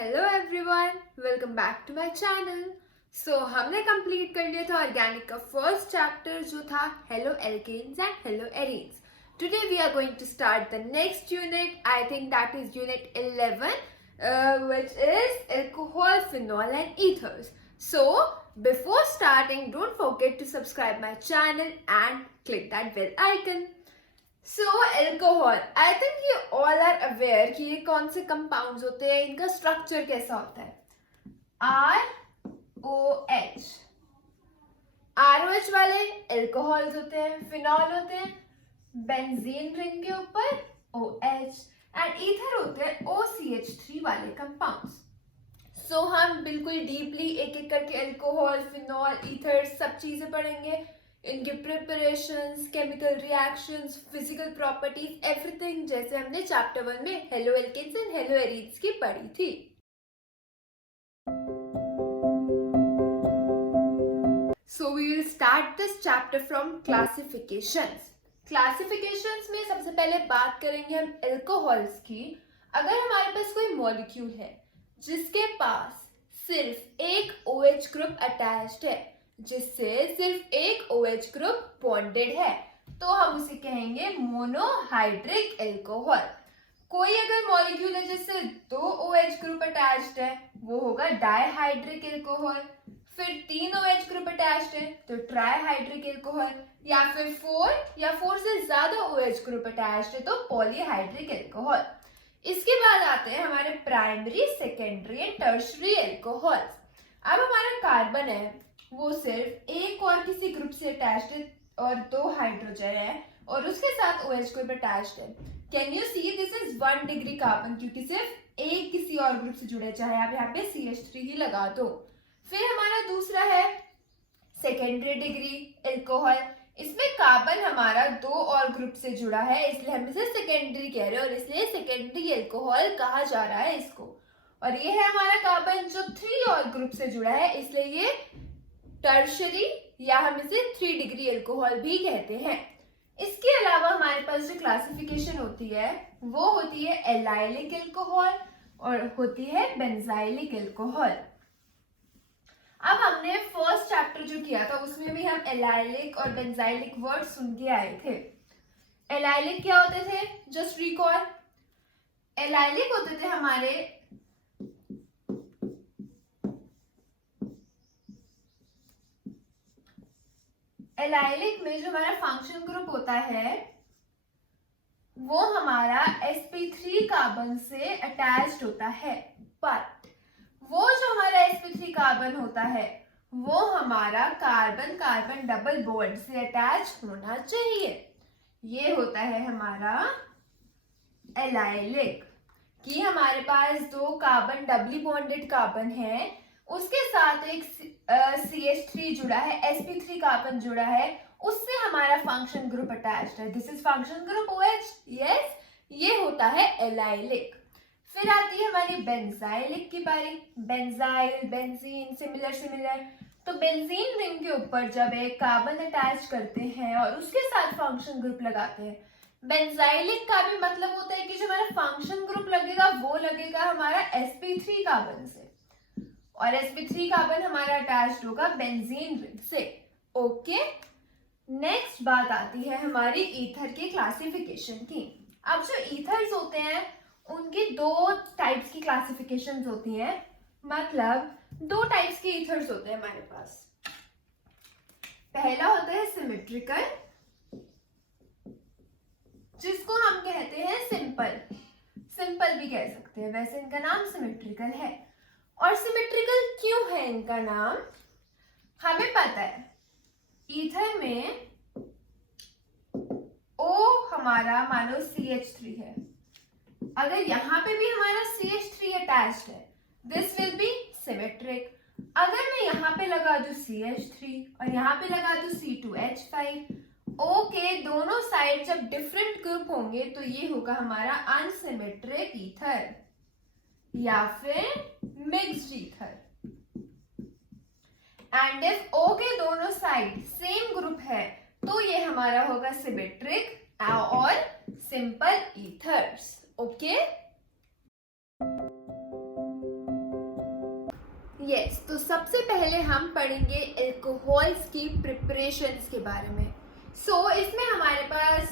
Hello everyone, welcome back to my channel. हमने complete कर लिया था ऑर्गेनिक का फर्स्ट चैप्टर जो था haloalkanes and haloarenes. Today we are going to start the next unit. I think that is unit 11 which is alcohol, phenol and ethers. So before starting, don't forget to subscribe my channel and click that bell icon. So alcohol, I think you all are aware कि ये कौन से compounds होते हैं, इनका structure कैसा होता है। ROH, ROH वाले एल्कोहल्स होते हैं, फिनॉल होते हैं बेंजीन रिंग के ऊपर OH एंड ईथर होते हैं OCH3 वाले कंपाउंड्स। सो हम बिल्कुल डीपली एक एक करके एल्कोहल, फिनॉल, ईथर सब चीजें पढ़ेंगे, इनके preparations, chemical reactions, physical properties, everything जैसे हमने चैप्टर 1 में haloalkanes and haloarenes की पढ़ी थी। So we will start this chapter from classifications. Classifications में सबसे पहले बात करेंगे हम एल्कोहल्स की। अगर हमारे पास कोई मॉलिक्यूल है जिसके पास सिर्फ एक OH ग्रुप अटैच्ड है, जिससे सिर्फ एक OH ग्रुप बॉन्डेड है, तो हम उसे कहेंगे मोनोहाइड्रिक एल्कोहल। कोई अगर मॉलिक्यूल है जिससे दो OH ग्रुप अटैच्ड है, वो होगा डाइहाइड्रिक एल्कोहल। फिर 3 OH ग्रुप अटैच्ड है तो ट्राइहाइड्रिक एल्कोहल, या फिर 4 से ज्यादा OH ग्रुप अटैच्ड है तो पॉलीहाइड्रिक एल्कोहल। इसके बाद आते हैं हमारे primary, secondary and tertiary alcohols. अब हमारा कार्बन है वो सिर्फ एक और किसी ग्रुप से अटैच्ड है और 2 हाइड्रोजन है और उसके साथ OH ग्रुप अटैच्ड है। Can you see this is 1 degree carbon, क्योंकि सिर्फ एक किसी और ग्रुप से जुड़े, चाहे आप यहाँ पे CH3 ही लगा दो। फिर हमारा दूसरा है सेकेंडरी डिग्री एल्कोहल। इसमें कार्बन हमारा 2 और ग्रुप से जुड़ा है, इसलिए हम इसे सेकेंडरी कह रहे हैं और इसलिए सेकेंडरी एल्कोहल कहा जा रहा है इसको। और ये है हमारा कार्बन जो 3 और ग्रुप से जुड़ा है, इसलिए ये टर्शियरी या हम इसे 3 डिग्री एल्कोहल भी कहते हैं। इसके अलावा हमारे पास जो क्लासिफिकेशन होती है वो होती है एलाइलिक एल्कोहल और होती है बेंजाइलिक एल्कोहल। अब हमने फर्स्ट चैप्टर जो किया था उसमें भी हम एलाइलिक और बेंजाइलिक वर्ड सुन के आए थे। एलाइलिक क्या होते थे, जस्ट रिकॉल। एलाइलिक होते थे हमारे एलाइलिक में जो हमारा फंक्शन ग्रुप होता है वो हमारा sp3 कार्बन से अटैच्ड होता है, बट वो जो हमारा sp3 कार्बन होता है वो हमारा कार्बन कार्बन डबल बॉन्ड से अटैच होना चाहिए। ये होता है हमारा एलाइलिक, कि हमारे पास 2 कार्बन डबली बॉन्डेड कार्बन है, उसके साथ एक CH3 जुड़ा है, sp3 कार्बन जुड़ा है, उससे हमारा फंक्शन ग्रुप अटैच्ड है। This is function group OH। Yes, ये होता है एलाइलिक। फिर आती है हमारी बेंजाइलिक की बारी। Benzyl, benzene, similar. तो बेंजीन रिंग के ऊपर जब एक कार्बन अटैच करते हैं और उसके साथ फंक्शन ग्रुप लगाते हैं, बेंजाइलिक का भी मतलब होता है कि जो हमारा फंक्शन ग्रुप लगेगा वो लगेगा हमारा sp3 कार्बन से, और sp3 कार्बन हमारा अटैच्ड होगा बेंजीन रिंग से। ओके, नेक्स्ट बात आती है हमारी ईथर की क्लासिफिकेशन की। अब जो ईथर्स होते हैं उनकी 2 टाइप्स की क्लासिफिकेशंस होती हैं, मतलब 2 टाइप्स के ईथर्स होते हैं हमारे पास। पहला होता है सिमेट्रिकल, जिसको हम कहते हैं सिंपल भी कह सकते हैं, वैसे इनका नाम सिमेट्रिकल है। और सिमेट्रिकल क्यों है इनका नाम, हमें पता है ईथर में O हमारा मानो CH3 है, अगर यहाँ पे भी हमारा CH3 अटैच्ड है, दिस विल बी सिमेट्रिक। अगर मैं यहाँ पे लगा दूं CH3 और यहाँ पे लगा दूं C2H5, O के दोनों साइड जब डिफरेंट ग्रुप होंगे तो ये होगा हमारा अनसिमेट्रिक ईथर या फिर mixed ether. And if O के दोनों साइड सेम ग्रुप है तो ये हमारा होगा सिमेट्रिक और सिंपल ईथर्स। ओके, यस, तो सबसे पहले हम पढ़ेंगे एल्कोहल्स की प्रिपरेशंस के बारे में। इसमें हमारे पास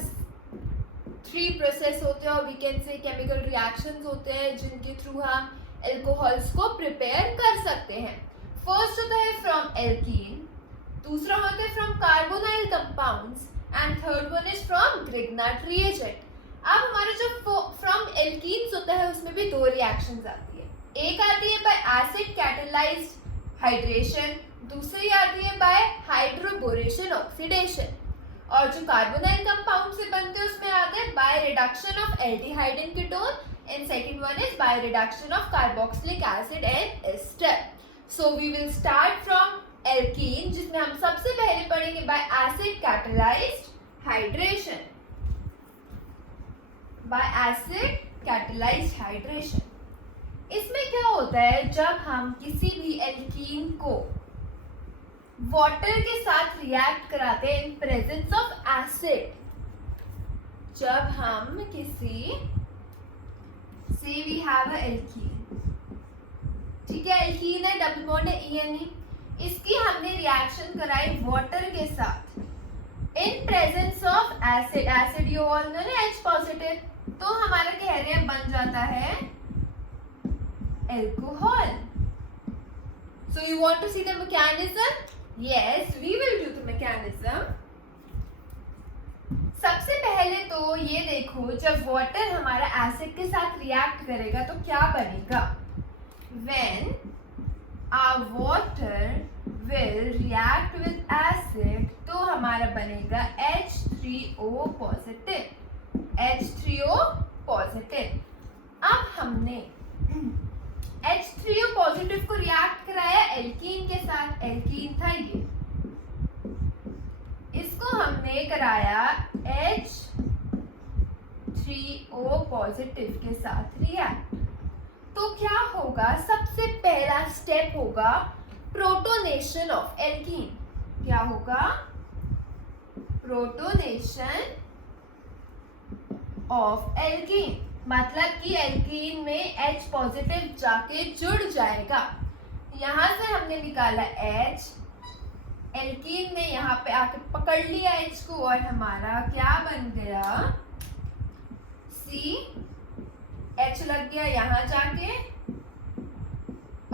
3 प्रोसेस होते हैं और we can say chemical reactions होते हैं जिनके थ्रू हम एल्कोहल्स को प्रिपेयर कर सकते हैं। फर्स्ट होता है फ्रॉम एल्कीन, दूसरा होता है from carbonyl compounds and third one is from Grignard reagent. अब हमारा जो फ्रॉम एल्कीन्स होता है उसमें भी 2 रिएक्शंस आती है। एक आती है बाय एसिड कैटालाइज्ड हाइड्रेशन, दूसरी आती है बाय हाइड्रोबोरेशन ऑक्सीडेशन। और जो कार्बोनाइल कंपाउंड से बनते हैं उसमें आते हैं by reduction of aldehyde in ketone and second one is by reduction of carboxylic acid and ester. So we will start from alkene, जिसमें हम सबसे पहले पढ़ेंगे by acid catalysed hydration. By acid catalysed hydration, इसमें क्या होता है, जब हम किसी भी एल्कीन को वाटर के साथ रिएक्ट कराते हैं इन प्रेजेंस ऑफ एसिड, जब हम किसी से वी हैव अ एल्कीन, ठीक है, एल्कीन है, डबल बॉन्ड है ENE, इसकी हमने रिएक्शन कराई वाटर के साथ in presence of acid. Acid you all know ना, H पॉजिटिव, तो हमारा कह रहे हैं बन जाता है alcohol. So you want to see the mechanism? Yes, we will do the mechanism. सबसे पहले तो ये देखो, जब वाटर हमारा एसिड के साथ रिएक्ट करेगा तो क्या बनेगा। When our water will react with acid, तो हमारा बनेगा H3O पॉजिटिव, H3O पॉजिटिव। अब हमने H3O पॉजिटिव को रिएक्ट कराया एल्कीन के साथ, एल्कीन था ये, इसको हमने कराया H3O पॉजिटिव के साथ रिएक्ट। तो क्या होगा, सबसे पहला स्टेप होगा प्रोटोनेशन ऑफ एल्कीन। क्या होगा, प्रोटोनेशन ऑफ एल्कीन, मतलब कि एल्कीन में H पॉजिटिव जाके जुड़ जाएगा। यहां से हमने निकाला H, एल्कीन ने यहाँ पे आके पकड़ लिया H को और हमारा क्या बन गया, C, H लग गया यहाँ जाके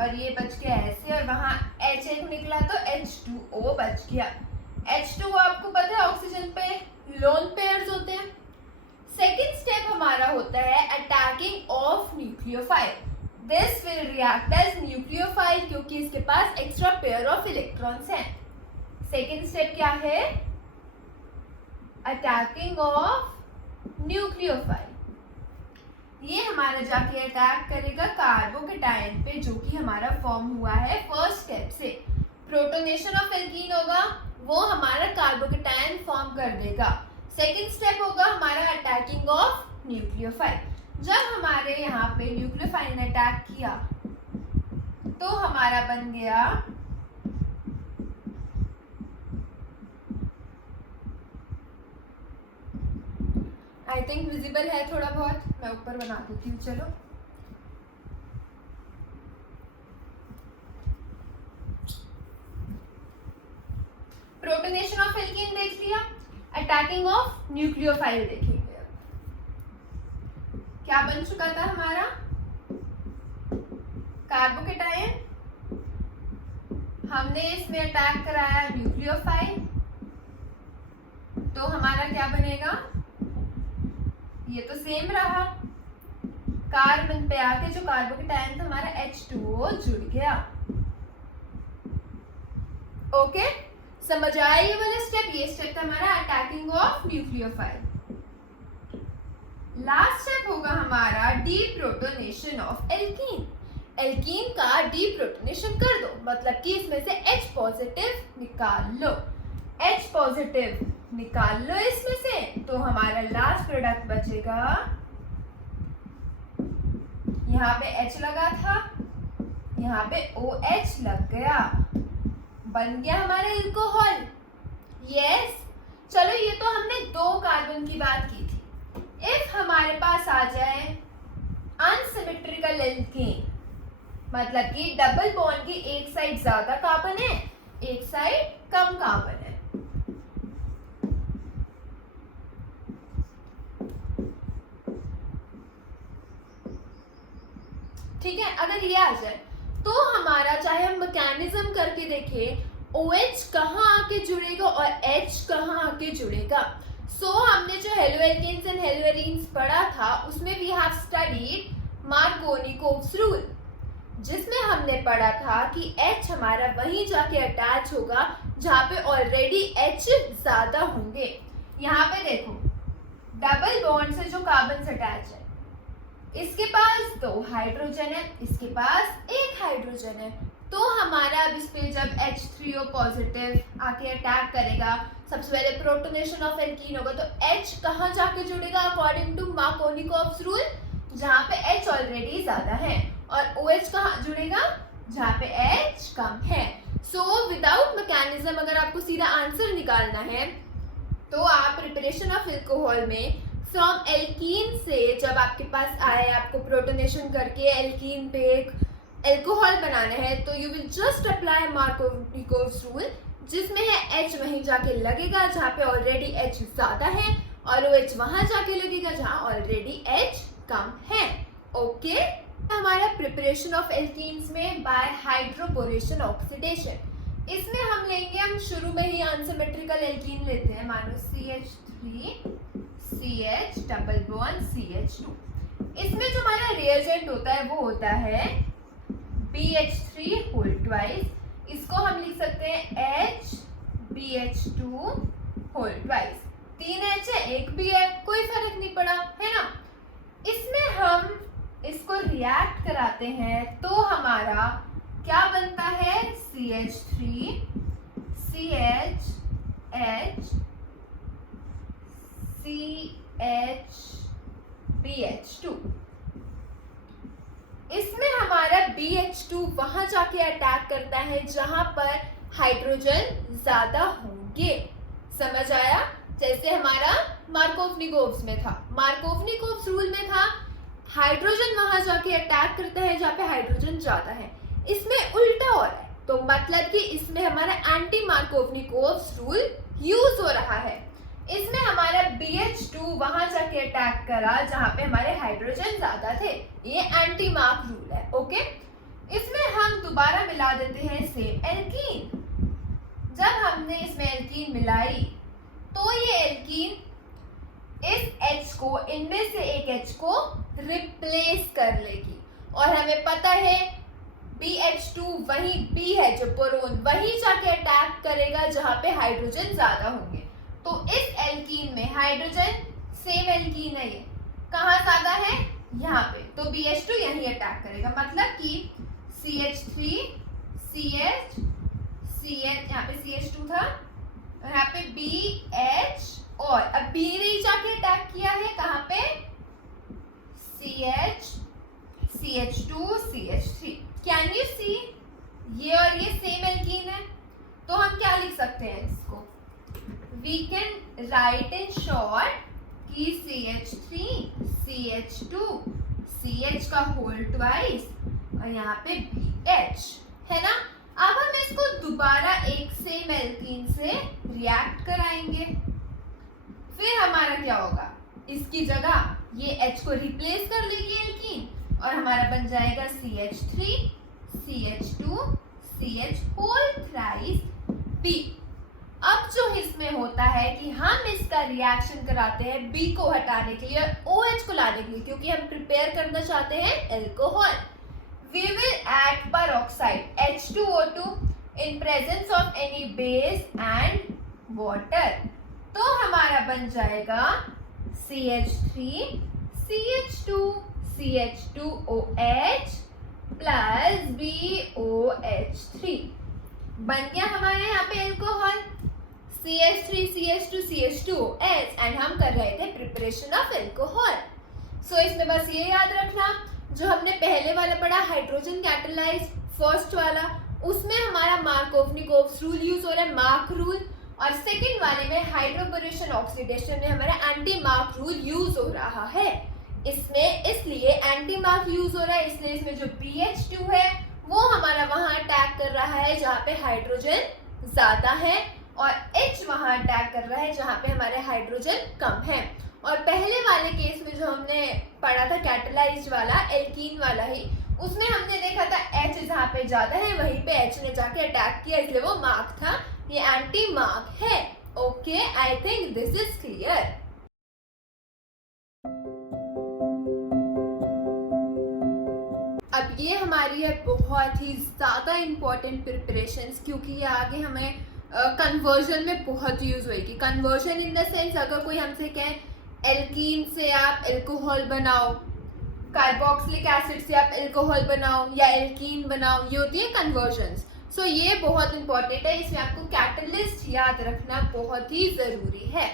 और ये बच गया ऐसे, और वहां H एक निकला तो H2O बच गया। H2O आपको पता है ऑक्सीजन पे लोन पेयर्स होते हैं। सेकेंड स्टेप हमारा होता है attacking of nucleophile. This will react as nucleophile क्योंकि इसके पास एक्स्ट्रा पेयर ऑफ इलेक्ट्रॉन्स हैं। सेकेंड स्टेप क्या है, अटैकिंग ऑफ न्यूक्लियोफाइल। ये हमारा जाके अटैक करेगा कार्बोकेटायन पे जो कि हमारा फॉर्म हुआ है फर्स्ट स्टेप से। प्रोटोनेशन ऑफ एल्कीन होगा, वो हमारा कार्बोकेटायन फॉर्म कर देगा। सेकेंड स्टेप होगा हमारा अटैकिंग ऑफ न्यूक्लियोफाइल। जब हमारे यहाँ पे न्यूक्लियोफाइल ने अटैक किया तो हमारा बन गया आई थिंक विजिबल है थोड़ा बहुत, मैं ऊपर बना देती हूँ। चलो प्रोटोनेशन ऑफ एल्कीन देख लिया, अटैकिंग ऑफ न्यूक्लियोफाइल देखेंगे। क्या बन चुका था हमारा कार्बोकेटायन, हमने इसमें अटैक कराया न्यूक्लियोफाइल, तो हमारा क्या बनेगा, ये तो सेम रहा, कार्बन पे आके जो कार्बोकेटायन था हमारा H2O जुड़ गया। ओके, समझ आया ये वाला स्टेप। ये स्टेप था हमारा attacking of nucleophile. Last step होगा हमारा डीप्रोटोनेशन ऑफ एल्कीन। एल्कीन का डीप्रोटोनेशन कर दो, मतलब कि इसमें से H पॉजिटिव निकाल लो। H पॉजिटिव निकाल लो इसमें से, तो हमारा लास्ट प्रोडक्ट बचेगा, यहाँ पे H लगा था, यहाँ पे OH लग गया, बन गया हमारा एल्कोहल। यस, चलो ये तो हमने 2 कार्बन की बात की थी। इफ हमारे पास आ जाए अनसिमेट्रिकल एल्कीन, मतलब कि डबल बॉन्ड की एक साइड ज्यादा कार्बन है, एक साइड कम कार्बन है। ठीक है, अगर ये आ जाए तो हमारा, चाहे हम मैकेनिज्म करके देखें, OH कहाँ आके जुड़ेगा और H कहाँ आके जुड़ेगा। हमने जो हेलोएल्केन्स एंड हेलोएरीन्स पढ़ा था उसमें we have studied Markovnikov's rule, जिसमें हमने पढ़ा था कि H हमारा वहीं जाके अटैच होगा जहाँ पे ऑलरेडी H ज्यादा होंगे। यहाँ पे देखो, डबल बॉन्ड से जो कार्बन अटैच है, इसके पास 2 हाइड्रोजन है, इसके पास 1 हाइड्रोजन है, तो हमारा अब इस पे जब H3O पॉजिटिव आके अटैक करेगा, सबसे पहले प्रोटोनेशन ऑफ एल्कीन होगा, तो H कहाँ जाके जुड़ेगा अकॉर्डिंग टू मार्कोनिकोव्स रूल, जहाँ पे H ऑलरेडी ज्यादा है, और OH कहाँ जुड़ेगा जहाँ पे H कम है। विदाउट मैकेनिज्म अगर आपको सीधा आंसर निकालना है तो आप प्रिपरेशन ऑफ एल्कोहल में फ्रॉम एल्कीन से जब आपके पास आए, आपको प्रोटोनेशन करके एल्कीन पे एक एल्कोहल बनाना है, तो you will just apply Markovnikov's rule, जिसमें है H वहीं जाके लगेगा जहाँ पे ऑलरेडी H ज्यादा है, और OH वहां जाके लगेगा जहाँ ऑलरेडी H कम है। ओके, हमारा प्रिपरेशन ऑफ एल्कीन्स में बाय हाइड्रोपोरेशन ऑक्सीडेशन, इसमें हम लेंगे, हम शुरू में ही अनसिमेट्रिकल एल्कीन लेते हैं, मानो CH3 CH double bond CH2। इसमें जो हमारा रिएजेंट होता है वो होता है BH3 होल ट्वाइस, इसको हम लिख सकते हैं HBH2 होल ट्वाइस। 3 H है, 1 B है, कोई फर्क नहीं पड़ा, है ना। इसमें हम इसको रिएक्ट कराते हैं तो हमारा क्या बनता है, CH3 CH H CH BH2। इसमें हमारा BH2 वहां जाके अटैक करता है जहां पर हाइड्रोजन ज्यादा होंगे। समझ आया? जैसे हमारा मार्कोवनिकोव्स में था, मार्कोवनिकोव्स रूल में था हाइड्रोजन वहां जाके अटैक करता है जहां पे हाइड्रोजन ज्यादा है। इसमें उल्टा हो रहा है, तो मतलब कि इसमें हमारा एंटी मार्कोवनिकोव्स रूल यूज हो रहा है। इसमें हमारा BH2 वहां जाके अटैक करा जहां पे हमारे हाइड्रोजन ज्यादा थे, ये एंटी मार्क रूल है। ओके, इसमें हम दोबारा मिला देते हैं सेम एल्कीन। जब हमने इसमें एल्कीन मिलाई तो ये एल्कीन इस H को, इनमें से एक H को रिप्लेस कर लेगी, और हमें पता है BH2 वही B है जो बोरोन, वही जाके अटैक करेगा जहां पे हाइड्रोजन ज्यादा होंगे। तो इस एल्कीन में हाइड्रोजन सेम एल्कीन है, ये कहाँ ज्यादा है, यहाँ पे, तो BH2 यही अटैक करेगा, मतलब कि CH3 CH CH, यहाँ पे CH2 था, यहाँ पे BH, और अब B ने जाके अटैक किया है कहाँ पे, CH CH2 CH3। Can you see, ये और ये सेम एल्कीन है, तो हम क्या लिख सकते हैं इसको, we can write in short कि CH3 CH2 CH का होल ट्वाइस और यहाँ पे BH है ना। अब हम इसको दोबारा एक सेम एल्कीन से रिएक्ट कराएंगे, फिर हमारा क्या होगा, इसकी जगह ये H को रिप्लेस कर लेगी एल्कीन, और हमारा बन जाएगा CH3 CH2 CH whole thrice B। अब जो इसमें होता है कि हम इसका रिएक्शन कराते हैं B को हटाने के लिए और OH को लाने के लिए, क्योंकि हम प्रिपेयर करना चाहते हैं alcohol. We will add peroxide H2O2 in presence of any base and water। तो हमारा बन जाएगा CH3 CH2 CH2OH plus BOH3। बन गया हमारे यहाँ पे alcohol CH3 CH2 CH2OH, and हम कर रहे थे प्रिपरेशन ऑफ एल्कोहल। सो इसमें बस ये याद रखना, जो हमने पहले वाला पढ़ा हाइड्रोजन कैटलाइज फर्स्ट वाला, उसमें हमारा मार्कोवनिकोव्स रूल यूज हो रहा है, मार्क रूल, और सेकंड वाले में हाइड्रोपोरेशन ऑक्सीडेशन में हमारा एंटी मार्क रूल यूज हो रहा है। इसमें इसलिए एंटी मार्क यूज हो रहा है, इसलिए इसमें जो BH2 है है जहाँ पे हाइड्रोजन ज्यादा है और H वहाँ अटैक कर रहा है जहाँ पे हमारे हाइड्रोजन कम है। और पहले वाले केस में जो हमने पढ़ा था कैटलाइज्ड वाला, एल्कीन वाला ही, उसमें हमने देखा था H जहाँ पे ज्यादा है वहीं पे H ने जाके अटैक किया, इसलिए वो मार्क था, ये एंटी मार्क है। Okay, I think this is clear. अब ये हमारी है बहुत ही ज्यादा इंपॉर्टेंट प्रिपरेशंस, क्योंकि ये आगे हमें कन्वर्जन में बहुत यूज होएगी। कन्वर्जन इन द सेंस, अगर कोई हमसे कहे एल्कीन से आप एल्कोहल बनाओ, कार्बोक्सिलिक एसिड से आप एल्कोहल बनाओ या एल्कीन बनाओ, ये होती है कन्वर्जन्स। सो ये बहुत इंपॉर्टेंट है, इसमें आपको कैटलिस्ट याद रखना बहुत ही जरूरी है।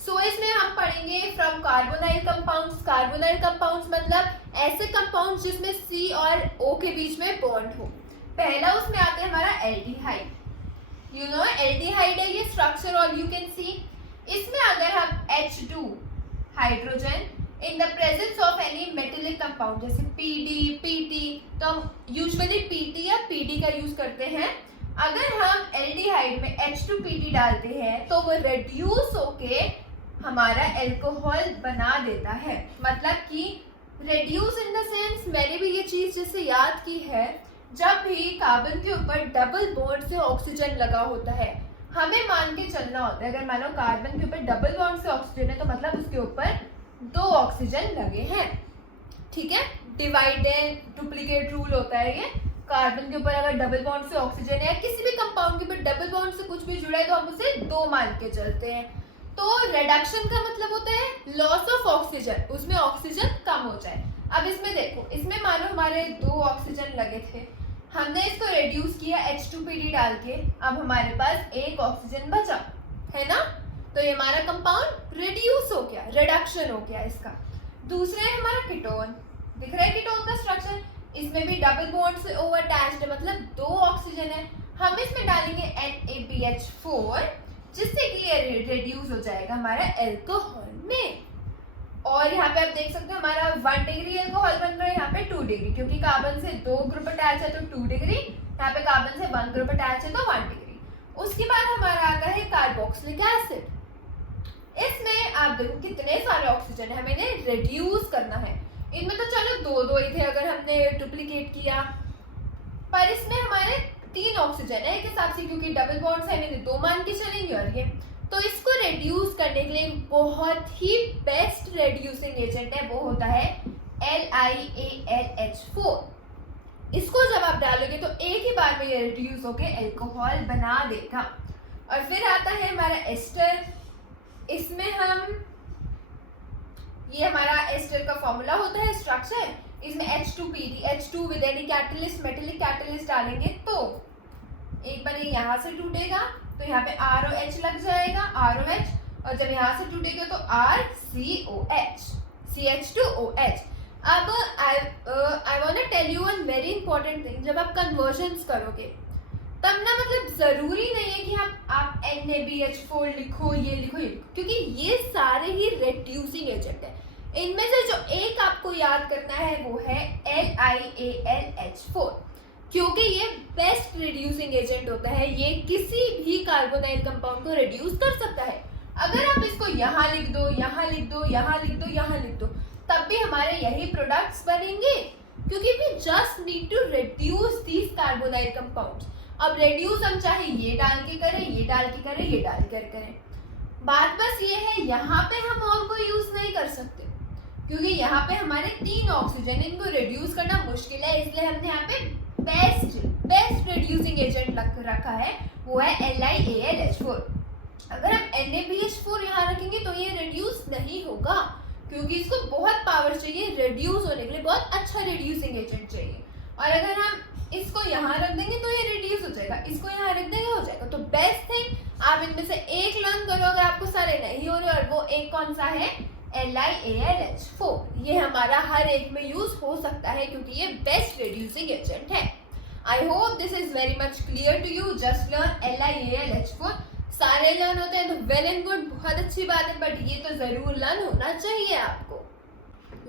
सो इसमें हम पढ़ेंगे from carbonyl compounds. Carbonyl compounds मतलब ऐसे कंपाउंड्स जिसमें C और O के बीच में बॉन्ड हो। पहला उसमें आता है हमारा एल्डिहाइड। यू नो एल्डिहाइड है ये स्ट्रक्चर और यू कैन सी इसमें अगर हम H2 hydrogen in the presence of any metallic compound जैसे PD, PT, तो हम यूजुअली PT या PD का यूज करते हैं। अगर हम एल्डिहाइड में H2PD डालते हैं तो वो रेड्यूस होके हमारा एल्कोहल बना देता है। मतलब कि रेड्यूस इन द सेंस, मैंने भी ये चीज जैसे याद की है, जब भी कार्बन के ऊपर डबल बॉन्ड से ऑक्सीजन लगा होता है, हमें मान के चलना होता है, अगर मानो कार्बन के ऊपर डबल बॉन्ड से ऑक्सीजन है तो मतलब उसके ऊपर 2 ऑक्सीजन लगे हैं। ठीक है, डिवाइड एंड डुप्लीकेट रूल होता है ये। कार्बन के ऊपर अगर डबल बॉन्ड से ऑक्सीजन है या किसी भी कंपाउंड के ऊपर डबल बॉन्ड से कुछ भी जुड़ा है तो हम उसे 2 मान के चलते हैं। तो रिडक्शन का मतलब होता है लॉस ऑफ ऑक्सीजन, उसमें ऑक्सीजन कम हो जाए। अब इसमें देखो, इसमें मानो हमारे 2 ऑक्सीजन लगे थे, हमने इसको रिड्यूस किया H2PD डाल के, अब हमारे पास 1 ऑक्सीजन बचा है ना, तो ये हमारा कंपाउंड रिड्यूस हो गया, रिडक्शन हो गया इसका। दूसरा है हमारा कीटोन, दिख रहा है कीटोन का स्ट्रक्चर, इसमें भी डबल बॉन्ड से ओवर अटैच्ड है, मतलब 2 ऑक्सीजन है, हम इसमें डालेंगे NaBH4 जिससे कि ये रिड्यूस हो जाएगा हमारा एल्कोहल में। और यहाँ पे आप देख सकते हो हमारा 1 डिग्री एल्कोहल बन रहा है, यहाँ पे 2 डिग्री, क्योंकि कार्बन से 2 ग्रुप अटैच है तो 2 डिग्री, यहाँ पे कार्बन से 1 ग्रुप अटैच है तो 1 डिग्री। उसके बाद हमारा आता है कार्बोक्सिलिक एसिड। इसमें आप देखो कितने सारे ऑक्सीजन है, हमें इन्हें रिड्यूस करना है। इनमें तो चलो 2 ही थे अगर हमने डुप्लीकेट किया, पर इसमें हमारे 3 ऑक्सीजन है एक हिसाब से, क्योंकि डबल बॉन्ड है, मैंने 2 मान के चलेंगे। और ये तो इसको रिड्यूस करने के लिए बहुत ही बेस्ट रिड्यूसिंग एजेंट है, वो होता है LiAlH4। इसको जब आप डालोगे तो एक ही बार में ये रिड्यूस होके एल्कोहल बना देगा। और फिर आता है हमारा एस्टर। इसमें हम, ये हमारा एस्टर का फॉर्मूला होता है, स्ट्रक्चर, इसमें H2PD, H2 with any catalyst, metallic catalyst डालेंगे तो एक बार ये यहाँ से टूटेगा तो यहाँ पे ROH लग जाएगा, ROH, और जब यहाँ से टूटेगा तो RCOH, CH2OH। अब I want to tell you one very important thing, जब आप कन्वर्जन्स करोगे तब ना मतलब जरूरी नहीं है कि आप NaBH4 लिखो, ये लिखो, ये लिखो, क्योंकि ये सारे ही रिड्यूसिंग एजेंट है। इनमें से जो एक आपको याद करना है वो है LiAlH4, क्योंकि ये बेस्ट रिड्यूसिंग एजेंट होता है, ये किसी भी कार्बोनाइल कंपाउंड को रिड्यूस कर सकता है। अगर आप इसको यहाँ लिख दो, यहाँ लिख दो, यहाँ लिख दो, यहाँ लिख दो, तब भी हमारे यही प्रोडक्ट्स बनेंगे, क्योंकि we just need to reduce these carbonyl compounds. अब रिड्यूस हम चाहे ये डाल के करें, ये डाल के करें, ये डाल कर करें, बात बस ये है यहाँ पे हम और कोई यूज नहीं कर सकते, क्योंकि यहाँ पे हमारे 3 ऑक्सीजन, इनको रिड्यूस करना मुश्किल है, इसलिए हमने यहाँ पे बेस्ट रिड्यूसिंग एजेंट रखा है, वो है LiAlH4। अगर हम NaBH4 यहाँ रखेंगे तो ये रिड्यूस नहीं होगा, क्योंकि इसको बहुत पावर चाहिए रिड्यूस होने के लिए, बहुत अच्छा रिड्यूसिंग एजेंट चाहिए। और अगर हम इसको यहाँ रख देंगे तो ये रिड्यूस हो जाएगा, इसको यहाँ रख देंगे हो जाएगा। तो बेस्ट थिंग आप इनमें से एक लर्न करो अगर आपको सारे नहीं हो रहे, और वो एक कौन सा है, LiAlH4। ये हमारा हर एक में यूज हो सकता है क्योंकि ये बेस्ट रिड्यूसिंग एजेंट है। I hope this is very much clear to you. Just learn LiAlH4। सारे लर्न होते हैं तो वेल एंड गुड, बहुत अच्छी बात है, बट ये तो जरूर लर्न होना चाहिए आपको।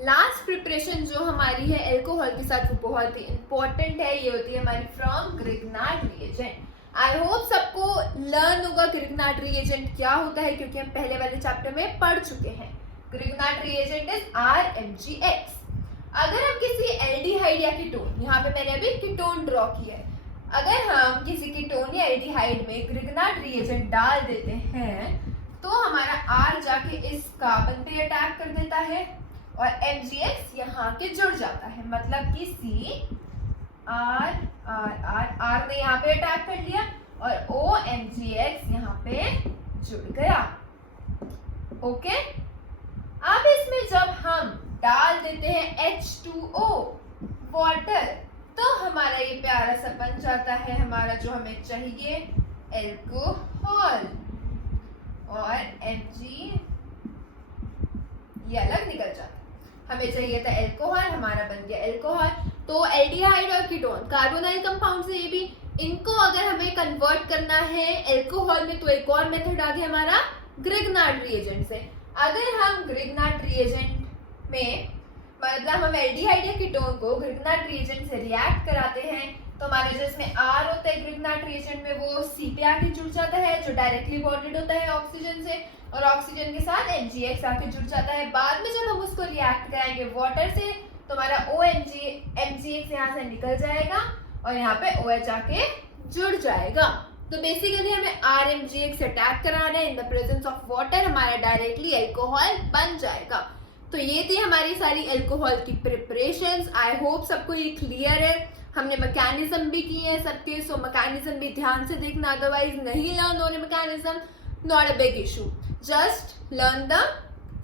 लास्ट प्रिपरेशन जो हमारी है अल्कोहल के साथ वो बहुत ही इंपॉर्टेंट है, ये होती है हमारी from Grignard reagent. I hope सबको लर्न होगा ग्रिग्नार्ड रिएजेंट क्या होता है, क्योंकि हम पहले वाले चैप्टर में पढ़ चुके हैं। Grignard reagent is RMgX। अगर हम किसी एल्डिहाइड या कीटोन, यहाँ पे मैंने अभी कीटोन ड्रॉ किया है, अगर हम किसी कीटोन या एल्डिहाइड में ग्रिग्नार्ड रिएजेंट डाल देते हैं तो हमारा R जाके इस कार्बन पे अटैक कर देता है और MgX यहाँ के जुड़ जाता है, मतलब कि R ने यहाँ पे अटैक कर लिया और OMgX यहाँ पे जुड़ गया। ओके, अब इसमें जब हम डाल देते हैं H2O वाटर तो हमारा ये प्यारा सा बन जाता है हमारा जो हमें चाहिए अल्कोहल, और Mg ये अलग निकल जाता है। हमें चाहिए था अल्कोहल, हमारा बन गया अल्कोहल। तो एल्डिहाइड और कीटोन कार्बोनाइल कंपाउंड से ये भी, इनको अगर हमें कन्वर्ट करना है अल्कोहल में तो एक और मेथड आ गया हमारा ग्रिग्नार्ड रिएजेंट से। अगर हम ग्रिग्नार्ड रिएजेंट में, मतलब हम एल्डिहाइड या कीटोन को ग्रिग्नार्ड रिएजेंट से रिएक्ट कराते हैं तो हमारे जो इसमें R होता है ग्रिग्नार्ड रिएजेंट में वो C पे आके जुड़ जाता है जो डायरेक्टली बॉन्डेड होता है ऑक्सीजन से, और ऑक्सीजन के साथ MgX आके जुड़ जाता है। बाद में जब हम उसको रिएक्ट कराएंगे वाटर से तो हमारा MgX यहाँ से निकल जाएगा और यहाँ पे OH आके जुड़ जाएगा। तो बेसिकली हमें RMgX से अटैक कराना है in the presence of water, हमारा डायरेक्टली अल्कोहल बन जाएगा। तो ये थी हमारी सारी अल्कोहल की प्रिपरेशंस। आई होप सबको ये क्लियर है। हमने मैकेनिज्म भी किए हैं सबके, सो मैकेनिज्म भी ध्यान से देखना, अदरवाइज नहीं लर्न हो रहे mechanism, not a big issue, just learn the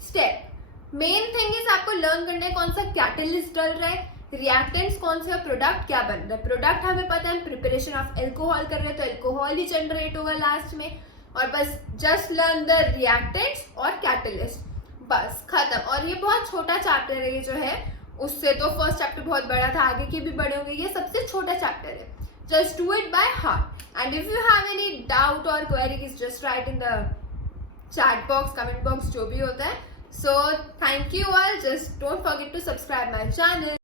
step. Main thing is आपको लर्न करना है कौन सा कैटलिस्ट डल रहा है, रिएक्टेंट्स कौन से, प्रोडक्ट क्या बन रहा है। प्रोडक्ट हमें पता है, प्रिपरेशन ऑफ अल्कोहल कर रहे हैं तो अल्कोहल ही जनरेट होगा लास्ट में, और बस जस्ट लर्न द रिएक्टेंट्स और कैटलिस्ट, बस खत्म। और ये बहुत छोटा चैप्टर है ये जो है, उससे तो फर्स्ट चैप्टर बहुत बड़ा था, आगे के भी बड़े होंगे, ये सबसे छोटा चैप्टर है। Just do it by heart, and if you have any doubt और queries just write in the chat box, comment box, जो भी होता है। So thank you all, just don't forget to subscribe my channel.